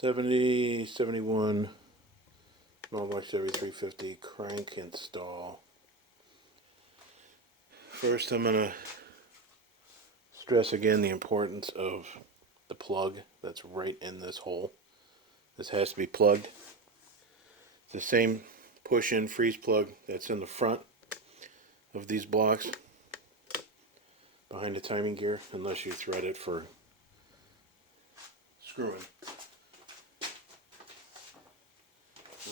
70, 71, small block Chevy 350 crank install. First, I'm going to stress again the importance of the plug that's right in this hole. This has to be plugged. The same push-in freeze plug that's in the front of these blocks behind the timing gear, unless you thread it for screwing.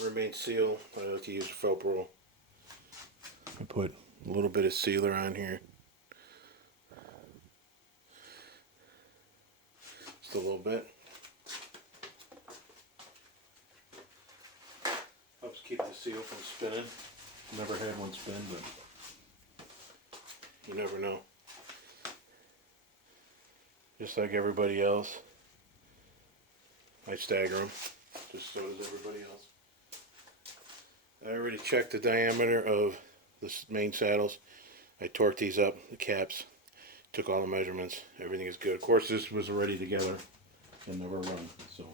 Remain seal. I like to use a felt roll. I put a little bit of sealer on here. Just a little bit. Helps keep the seal from spinning. Never had one spin, but you never know. Just like everybody else, I stagger them, just so does everybody else. I already checked the diameter of the main saddles. I torqued these up, the caps, took all the measurements. Everything is good. Of course, this was already together and never run, so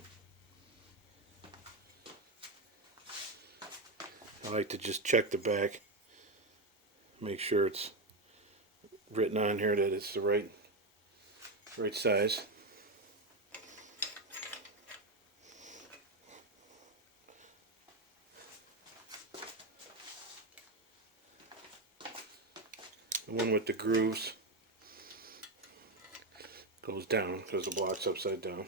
I like to just check the back, make sure it's written on here that it's the right size. The one with the grooves goes down because the block's upside down.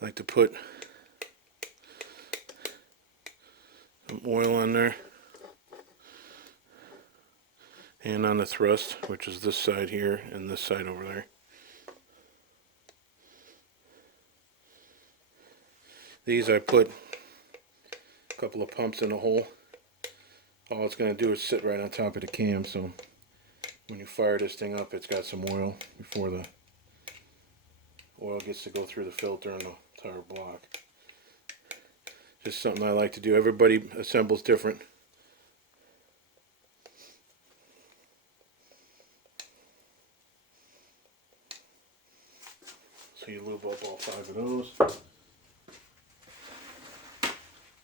I like to put some oil on there and on the thrust, which is this side here and this side over there. These I put a couple of pumps in the hole. All it's going to do is sit right on top of the cam, so when you fire this thing up, it's got some oil before the oil gets to go through the filter and the entire block. Just something I like to do. Everybody assembles different. So you lube up all 5 of those.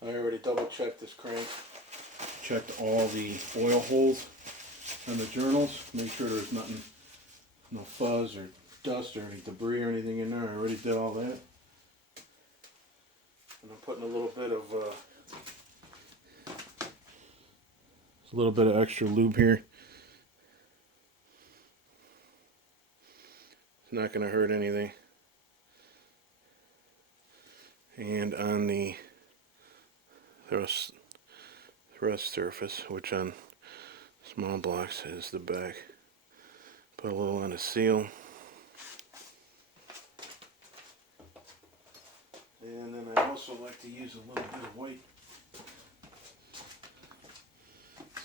I already double checked this crank. Checked all the oil holes on the journals. Make sure there's nothing, no fuzz or dust or any debris or anything in there. I already did all that. And I'm putting a little bit of extra lube here. It's not going to hurt anything. And on the thrust surface, which on small blocks is the back, put a little on the seal. And then I also like to use a little bit of white.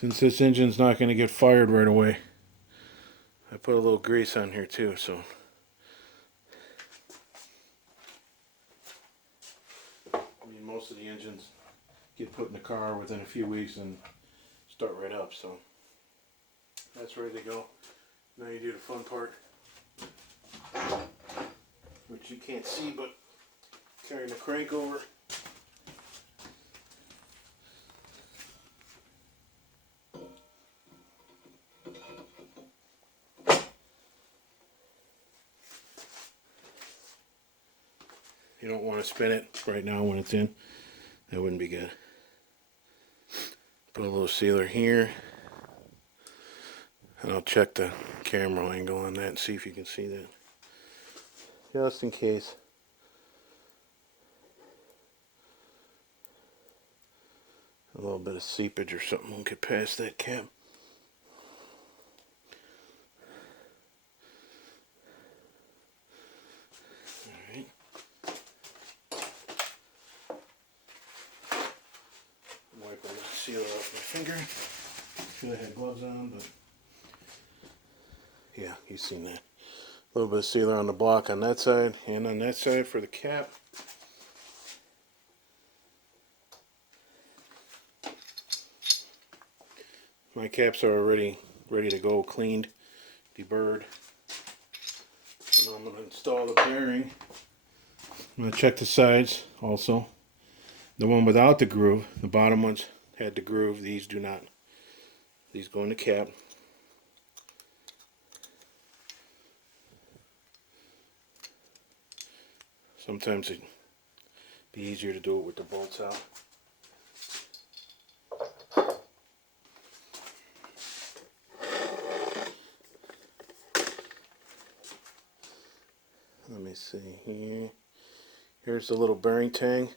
Since this engine's not going to get fired right away, I put a little grease on here too, so most of the engines get put in the car within a few weeks and start right up, so that's ready to go. Now you do the fun part, which you can't see, but carrying the crank over. You don't want to spin it right now when it's in. That wouldn't be good. Put a little sealer here. And I'll check the camera angle on that and see if you can see that. Just in case. A little bit of seepage or something won't get past that cap. Wipe the sealer off my finger. Should have had gloves on, but yeah, you've seen that. A little bit of sealer on the block on that side and on that side for the cap. My caps are already ready to go, cleaned, deburred. So now I'm going to install the bearing. I'm going to check the sides also. The one without the groove, the bottom ones had the groove. These do not. These go in the cap. Sometimes it'd be easier to do it with the bolts out. Let me see here. Here's the little bearing tang,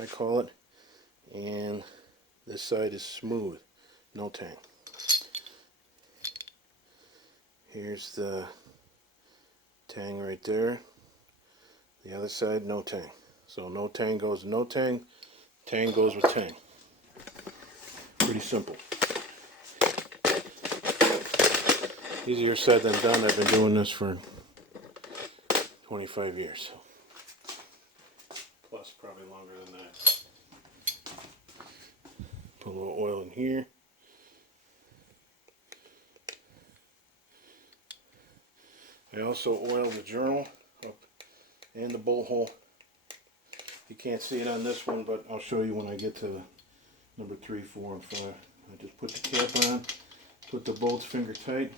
I call it. And this side is smooth, no tang. Here's the tang right there. The other side, no tang. So no tang goes with no tang. Tang goes with tang. Pretty simple. Easier said than done. I've been doing this for 25 years. Plus probably longer than that. Put a little oil in here. I also oil the journal up and the bolt hole. You can't see it on this one, but I'll show you when I get to number 3, 4, and 5. I just put the cap on, put the bolts finger tight.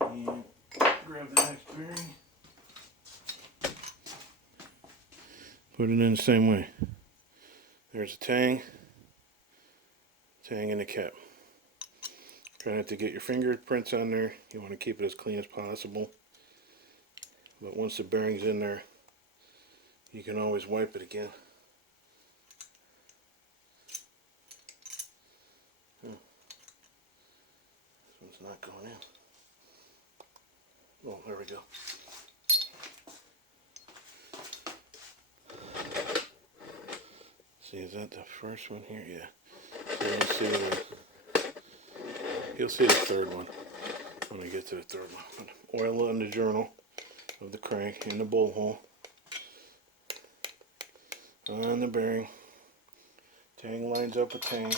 And grab the next bearing. Put it in the same way. There's a tang. Tang in the cap. Try not to get your fingerprints on there. You want to keep it as clean as possible. But once the bearing's in there, you can always wipe it again. This one's not going in. Oh, there we go. See, is that the first one here? Yeah. So you'll see the third one when I get to the third one. Oil on the journal of the crank and the bolt hole. On the bearing. Tang lines up with tang.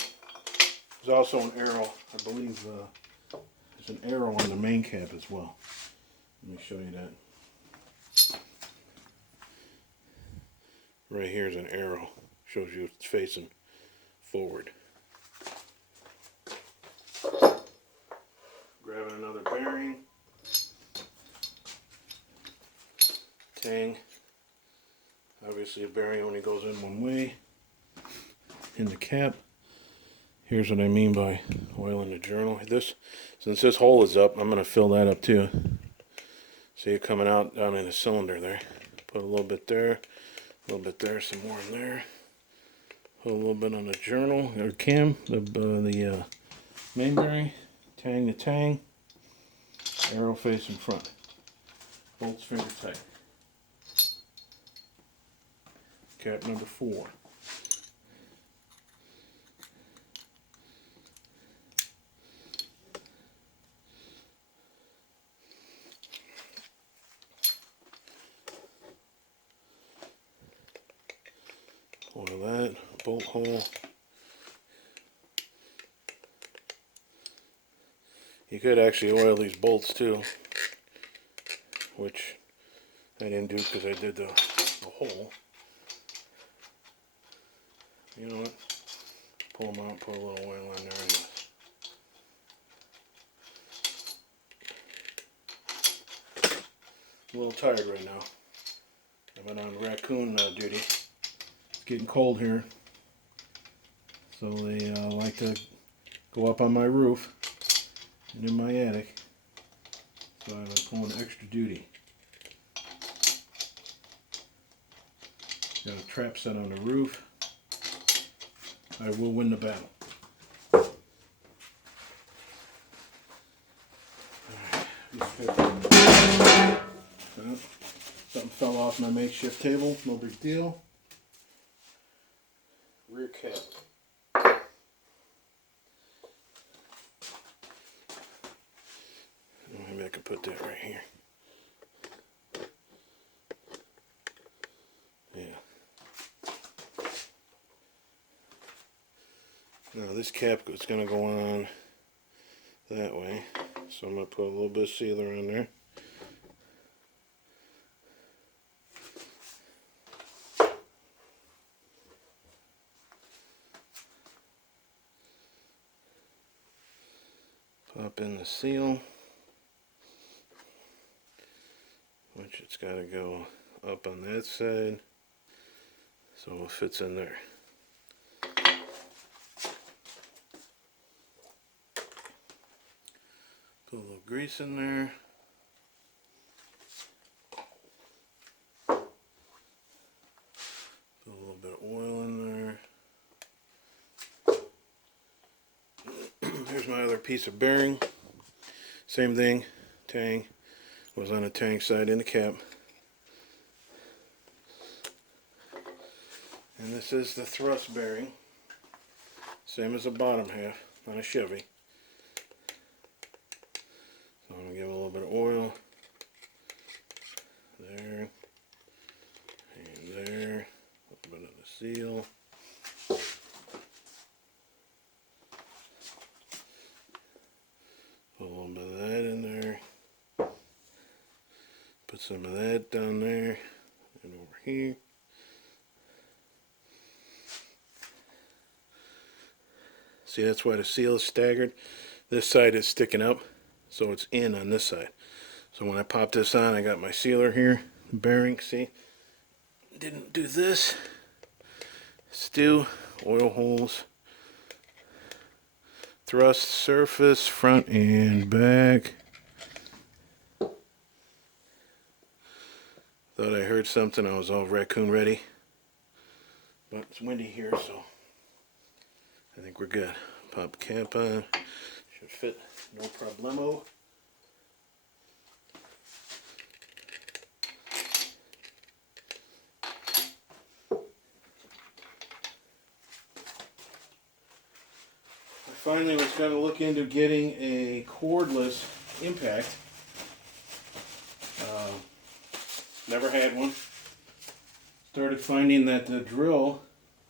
There's also an arrow. I believe there's an arrow on the main cap as well. Let me show you that. Right here is an arrow. Shows you it's facing forward. Grabbing another bearing. Tang. Obviously a bearing only goes in one way. In the cap. Here's what I mean by oil in the journal. Since this hole is up, I'm going to fill that up too. See it coming out down in the cylinder there. Put a little bit there, a little bit there, some more in there. Put a little bit on the journal or cam, the main bearing. Tang to tang. Arrow face in front. Bolts finger tight. Cap number 4. Oil that, bolt hole. You could actually oil these bolts too, which I didn't do because I did the hole. You know what? Pull them out, put a little oil on there. I'm a little tired right now. I've been on raccoon duty. It's getting cold here, so they like to go up on my roof and in my attic, so I'm pulling extra duty. Got a trap set on the roof. I will win the battle. Something fell off my makeshift table, no big deal. Rear cap. can put that right here. Yeah. Now this cap is going to go on that way, so I'm going to put a little bit of sealer on there. Pop in the seal, which it's got to go up on that side so it fits in there. Put a little grease in there. Put a little bit of oil in there. Here's my other piece of bearing. Same thing, tang was on the tang side in the cap. And this is the thrust bearing. Same as the bottom half on a Chevy. So I'm going to give it a little bit of oil. There. And there. A little bit of the seal. Put a little bit of that in there. Put some of that down there. And over here. See, that's why the seal is staggered. This side is sticking up, so it's in on this side. So when I pop this on, I got my sealer here, bearing, see? Didn't do this. Still, oil holes. Thrust surface, front and back. Thought I heard something, I was all raccoon ready. But it's windy here, so I think we're good. Pop cap on. Should fit, no problemo. I finally was going to look into getting a cordless impact. Never had one. Started finding that the drill,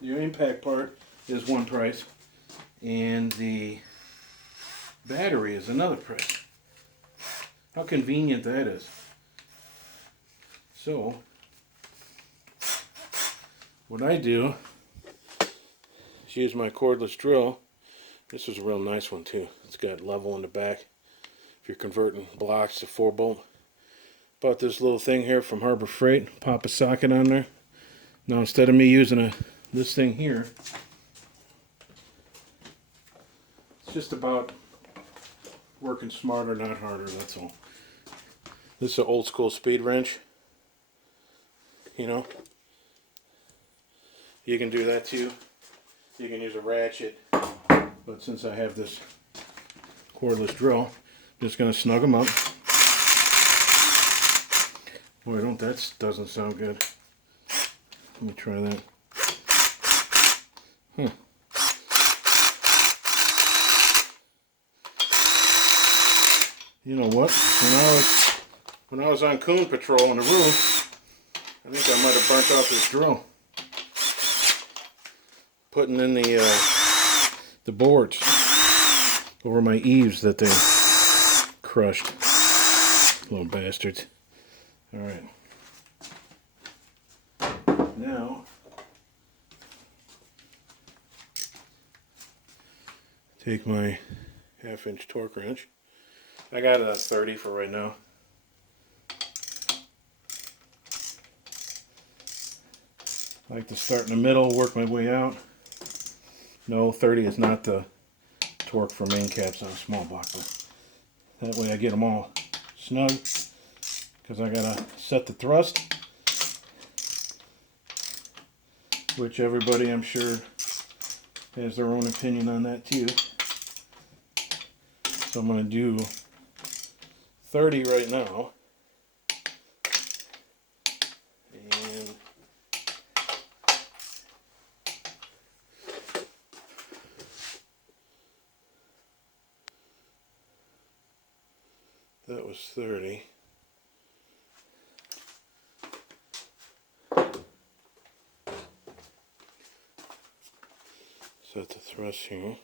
the impact part, is one price, and the battery is another price. How convenient that is. So, what I do is use my cordless drill. This is a real nice one too. It's got level in the back if you're converting blocks to 4-bolt. Bought this little thing here from Harbor Freight. Pop a socket on there. Now instead of me using this thing here, it's just about working smarter, not harder, that's all. This is an old school speed wrench. You know, you can do that too. You can use a ratchet, but since I have this cordless drill, I'm just going to snug them up. Boy, doesn't sound good. Let me try that. You know what? When I was on coon patrol on the roof, I think I might have burnt off this drill. Putting in the boards over my eaves that they crushed. Little bastards. Alright. Now, take my 1/2-inch torque wrench. I got a 30 for right now. I like to start in the middle, work my way out. No, 30 is not the torque for main caps on a small block, but that way I get them all snug. Because I gotta set the thrust, which everybody I'm sure has their own opinion on that too. So I'm gonna do 30 right now, and That was 30. Set the thrust here.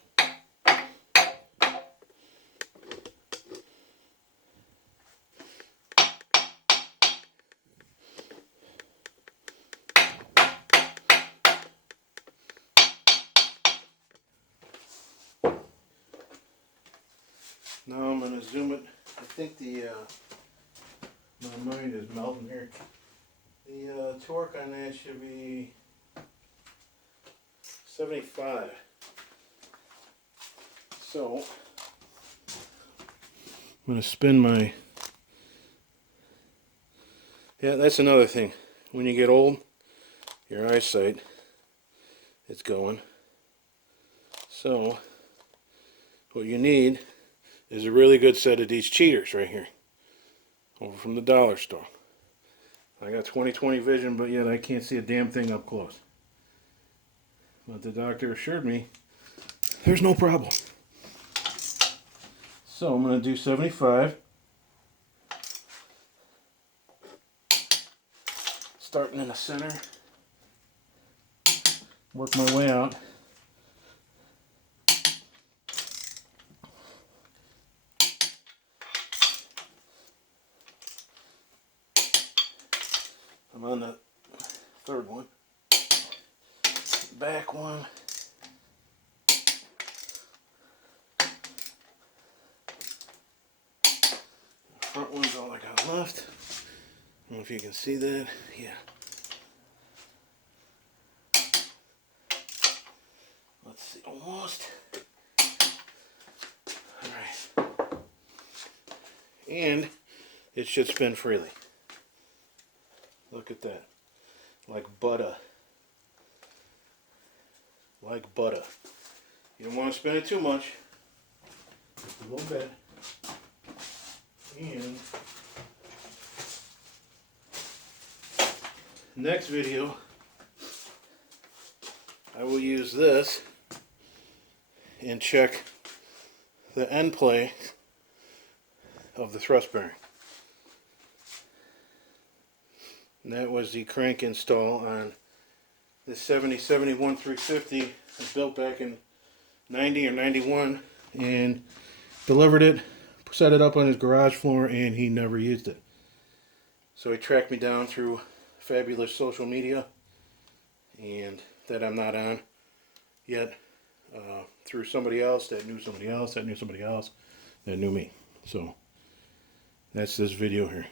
Now I'm going to zoom it. I think my mind is melting here. The torque on that should be 75. So I'm going to spin my... Yeah, that's another thing. When you get old, your eyesight is going. So what you need is a really good set of these cheaters right here, over from the dollar store. I got 20/20 vision, but yet I can't see a damn thing up close. But the doctor assured me there's no problem. So I'm going to do 75. Starting in the center. Work my way out. I'm on the third one. Back one. Front one's all I got left. I don't know if you can see that. Yeah. Let's see. Almost. Alright. And it should spin freely. Look at that. Like butter. Like butter. You don't want to spin it too much. Just a little bit. And next video, I will use this and check the end play of the thrust bearing. And that was the crank install on the 7071 350 built back in 90 or 91, and delivered it, set it up on his garage floor, and he never used it. So he tracked me down through fabulous social media, and that I'm not on yet, through somebody else that knew somebody else that knew somebody else that knew me. So that's this video here.